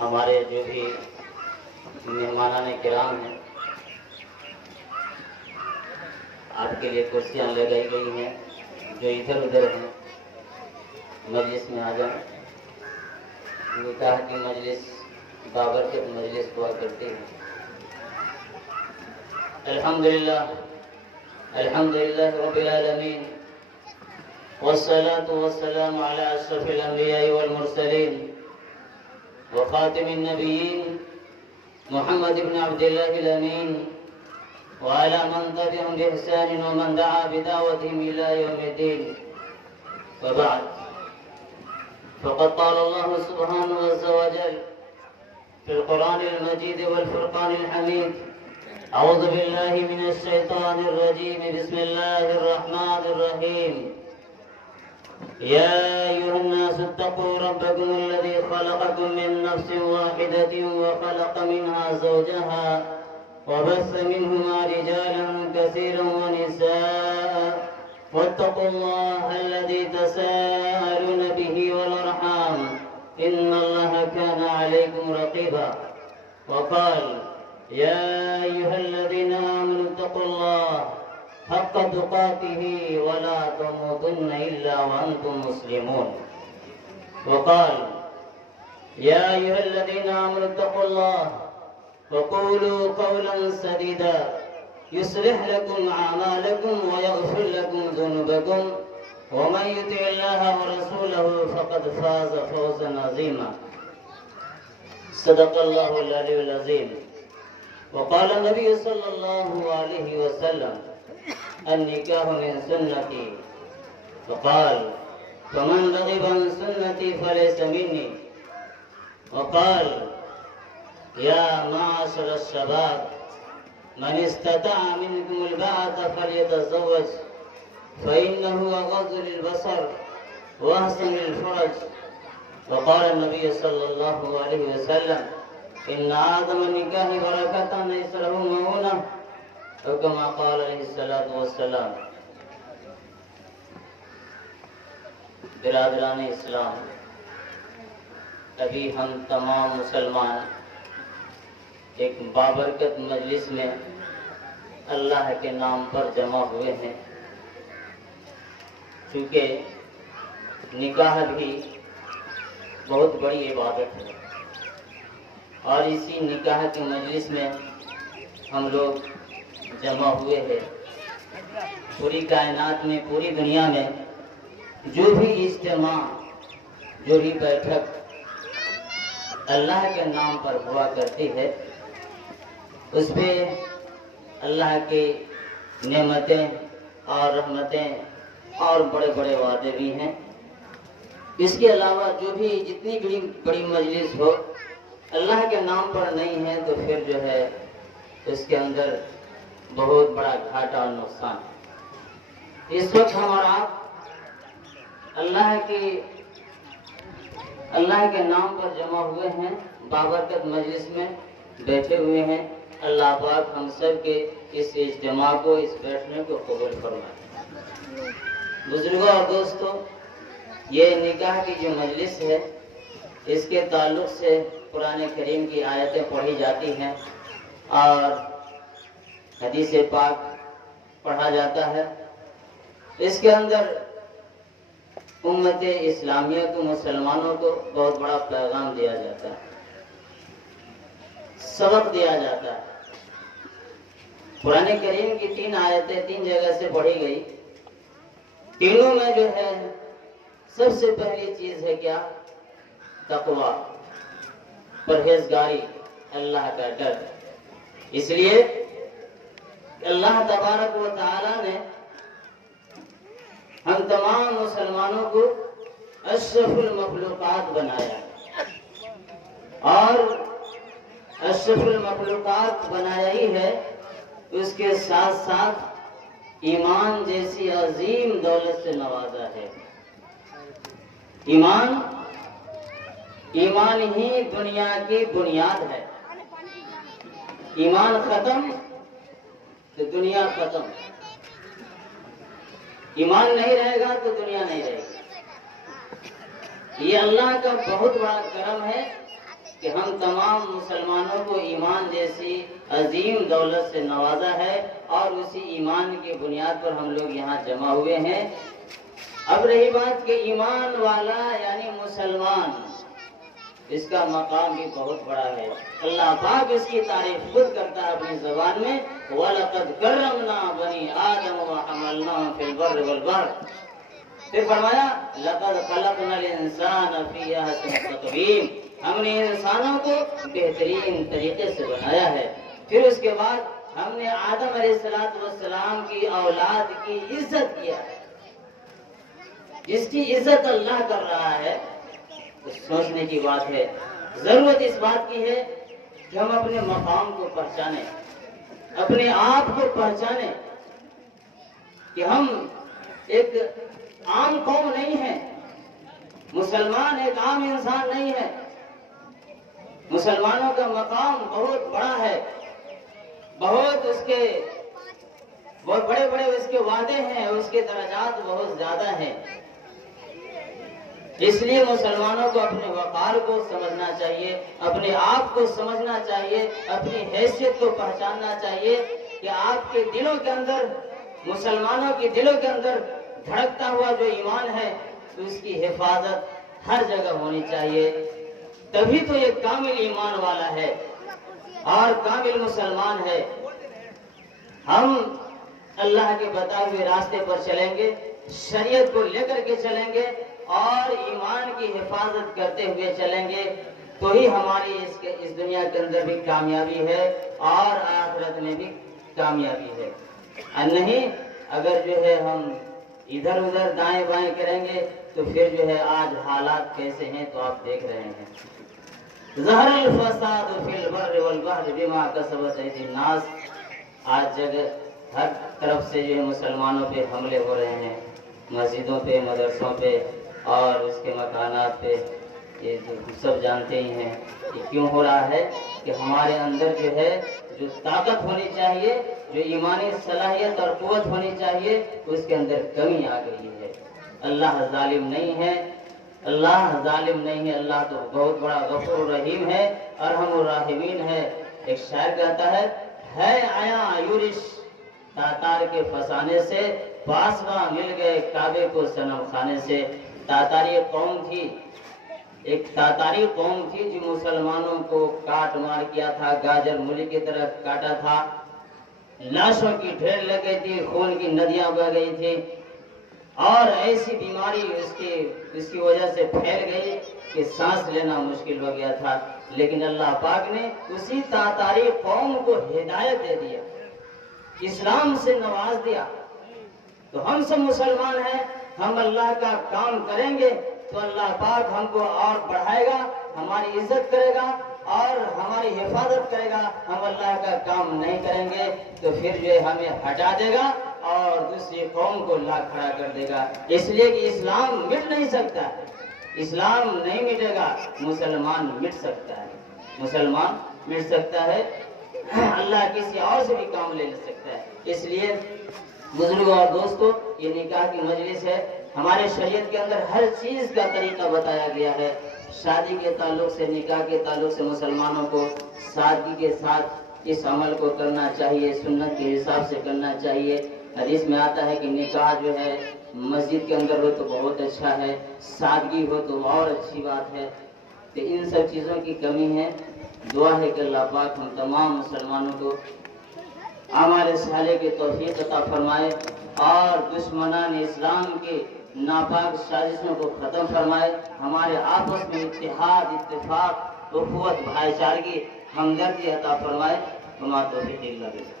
ہمارے جو بھی مہمانان کرام ہیں، آپ کے لیے کرسیاں لگائی گئی ہیں، جو ادھر ادھر ہیں مجلس میں آ جائیں۔ نکاح کی مجلس بابرکت مجلس ہوا کرتی ہے۔ الحمدللہ الحمدللہ رب العالمین، والصلاة والسلام على أشرف الأنبياء والمرسلين وخاتم النبيين محمد بن عبد الله الأمين، وعلى من تبعهم بإحسان ومن دعا بدعوتهم إلى يوم الدين. وبعد، فقد قال الله سبحانه عز وجل في القرآن المجيد والفرقان الحميد: أعوذ بالله من الشيطان الرجيم، بسم الله الرحمن الرحيم. يا أيها الناس اتقوا ربكم الذي خلقكم من نفس واحدة وخلق منها زوجها وبث منهما رجالا كثيرا ونساء واتقوا الله الذي تساءلون به والأرحام إن الله كان عليكم رقيبا. وقال: يا أيها الذين آمنوا اتقوا الله حق تقاته ولا تموتن إلا وأنتم مسلمون. وقال: يا أيها الذين آمنوا اتقوا الله وقولوا قولا سديدا يصلح لكم أعمالكم ويغفر لكم ذنوبكم ومن يطع الله ورسوله فقد فاز فوزا عظيما. صدق الله العلي العظيم. وقال النبي صلى الله عليه وسلم: النكاح من سنتي. وقال: فمن رغب عن سنتي فليس مني. وقال: يا معشر الشباب من استطاع منكم الباءة فليتزوج فإنه أغض للبصر وأحسن للفرج. وقال النبي صلى الله عليه وسلم: إن أعظم النكاح بركة أيسره مؤونة، أو كما قال علیہ الصلوۃ والسلام. برادران اسلام، ابھی ہم تمام مسلمان ایک بابرکت مجلس میں اللہ کے نام پر جمع ہوئے ہیں. چونکہ نکاح بھی بہت بڑی عبادت ہے، اور اسی نکاح کے مجلس میں ہم لوگ جمع ہوئے ہیں. پوری کائنات میں، پوری دنیا میں جو بھی اجتماع، جو بھی بیٹھک اللہ کے نام پر ہوا کرتی ہے، اس پہ اللہ کی نعمتیں اور رحمتیں اور بڑے بڑے وعدے بھی ہیں. اس کے علاوہ جو بھی جتنی بڑی مجلس ہو اللہ کے نام پر نہیں ہے تو پھر جو ہے اس کے اندر بہت بڑا گھاٹا اور نقصان ہے. اس وقت ہم اور آپ اللہ کے نام پر جمع ہوئے ہیں، بابرکت مجلس میں بیٹھے ہوئے ہیں. اللہ پاک ہم سب کے اس اجتماع کو، اس بیٹھنے کو قبول فرمائے. بزرگوں اور دوستوں، یہ نکاح کی جو مجلس ہے، اس کے تعلق سے قرآن کریم کی آیتیں پڑھی جاتی ہیں اور حدیث پاک پڑھا جاتا ہے. اس کے اندر امت اسلامیہ کو، مسلمانوں کو بہت بڑا پیغام دیا جاتا ہے، سبق دیا جاتا ہے. قرآن کریم کی 3 آیتیں 3 جگہ سے پڑھی گئی. تینوں میں جو ہے سب سے پہلی چیز ہے کیا؟ تقویٰ، پرہیزگاری، اللہ کا ڈر. اس لیے اللہ تبارک و تعالی نے ہم تمام مسلمانوں کو اشرف المخلوقات بنایا، اور اشرف المخلوقات بنایا ہی ہے، اس کے ساتھ ساتھ ایمان جیسی عظیم دولت سے نوازا ہے. ایمان ہی دنیا کی بنیاد ہے. ایمان ختم تو دنیا ختم. ایمان نہیں رہے گا تو دنیا نہیں رہے گی. یہ اللہ کا بہت بڑا کرم ہے کہ کہ ہم تمام مسلمانوں کو ایمان جیسی عظیم دولت سے نوازا ہے اور اسی ایمان کی بنیاد پر ہم لوگ یہاں جمع ہوئے ہیں۔ اب رہی بات کہ ایمان والا یعنی مسلمان، اس کا مقام بھی بہت بڑا ہے۔ اللہ پاک اس کی تعریف خود کرتا ہے اپنی زبان میں، وَلَقَدْ كَرَّمْنَا بَنِي آدَمَ وَحَمَلْنَاهُمْ فِي الْبَرِّ وَالْبَحْرِ، پھر فرمایا لَقَدْ خَلَقْنَا الْإِنسَانَ فِي أَحْسَنِ تَقْوِيمٍ، ہم نے انسانوں کو بہترین طریقے سے بنایا ہے۔ پھر اس کے بعد ہم نے آدم علیہ السلام کی اولاد کی عزت کیا ہے۔ جس کی عزت اللہ کر رہا ہے، سوچنے کی بات ہے، ضرورت اس بات کی ہے کہ ہم اپنے مقام کو پہچانیں، اپنے آپ کو پہچانیں کہ ہم ایک عام قوم نہیں ہے، مسلمان ایک عام انسان نہیں ہے، مسلمانوں کا مقام بہت بڑا ہے، بہت بڑے بڑے اس کے وعدے ہیں، اس کے درجات بہت زیادہ ہیں۔ اس لیے مسلمانوں کو اپنے وقار کو سمجھنا چاہیے، اپنے آپ کو سمجھنا چاہیے، اپنی حیثیت کو پہچاننا چاہیے کہ آپ کے دلوں کے اندر، مسلمانوں کے دلوں کے اندر دھڑکتا ہوا جو ایمان ہے اس کی حفاظت ہر جگہ ہونی چاہیے، تبھی تو یہ کامل ایمان والا ہے اور کامل مسلمان ہے۔ ہم اللہ کے بتائے ہوئے راستے پر چلیں گے، شریعت کو لے کر کے چلیں گے اور ایمان کی حفاظت کرتے ہوئے چلیں گے، تو ہی ہماری اس دنیا کے اندر بھی کامیابی ہے اور آخرت میں بھی کامیابی ہے۔ اور نہیں اگر جو ہے ہم ادھر ادھر دائیں بائیں کریں گے تو پھر جو ہے آج حالات کیسے ہیں تو آپ دیکھ رہے ہیں۔ ظہر الفساد فی البر والبحر بما کسبت ایدی الناس، آج جگہ ہر طرف سے جو ہے مسلمانوں پہ حملے ہو رہے ہیں، مسجدوں پہ، مدرسوں پہ اور اس کے مکانات پہ۔ یہ سب جانتے ہی ہیں کہ کیوں ہو رہا ہے، کہ ہمارے اندر جو ہے جو طاقت ہونی چاہیے، جو ایمانی صلاحیت اور قوت ہونی چاہیے، اس کے اندر کمی آ گئی ہے۔ اللہ ظالم نہیں ہے، اللہ ظالم نہیں ہے، اللہ تو بہت بڑا غفور الرحیم ہے، ارحم الراحمین ہے۔ ایک شاعر کہتا ہے آیا یورش تاتار کے فسانے سے، پاسواں مل گئے کعبے کو صنم خانے سے۔ تاتاری قوم تھی، ایک تاتاری قوم تھی جو مسلمانوں کو کاٹ مار کیا تھا، گاجر مولی کی طرح کاٹا تھا، لاشوں کی ڈھیر لگ گئی تھی، خون کی ندیاں بہ گئی تھی اور ایسی بیماری اس کی وجہ سے پھیل گئی کہ سانس لینا مشکل ہو گیا تھا۔ لیکن اللہ پاک نے اسی تاتاری قوم کو ہدایت دے دیا، اسلام سے نواز دیا۔ تو ہم سب مسلمان ہیں، ہم اللہ کا کام کریں گے تو اللہ پاک ہم کو اور بڑھائے گا، ہماری عزت کرے گا اور ہماری حفاظت کرے گا۔ ہم اللہ کا کام نہیں کریں گے تو پھر جو ہمیں ہٹا دے گا اور دوسری قوم کو لا کھڑا کر دے گا۔ اس لیے کہ اسلام مٹ نہیں سکتا ہے، اسلام نہیں مٹے گا، مسلمان مٹ سکتا ہے، مسلمان مٹ سکتا ہے، اللہ کسی اور سے بھی کام لے سکتا ہے۔ اس لیے بزرگوں اور دوستوں، یہ نکاح کی مجلس ہے، ہمارے شریعت کے اندر ہر چیز کا طریقہ بتایا گیا ہے۔ شادی کے تعلق سے، نکاح کے تعلق سے مسلمانوں کو سادگی کے ساتھ اس عمل کو کرنا چاہیے، سنت کے حساب سے کرنا چاہیے۔ حدیث میں آتا ہے کہ نکاح جو ہے مسجد کے اندر ہو تو بہت اچھا ہے، سادگی ہو تو اور اچھی بات ہے۔ تو ان سب چیزوں کی کمی ہے۔ دعا ہے کہ اللہ پاک ہم تمام مسلمانوں کو اعمال صالحہ کی توفیق عطا فرمائے اور دشمنان اسلام کے ناپاک سازشوں کو ختم فرمائے، ہمارے آپس میں اتحاد، اتفاق، اخوت، بھائی چارگی، ہمدردی عطا فرمائے۔ وما توفیق الا باللہ۔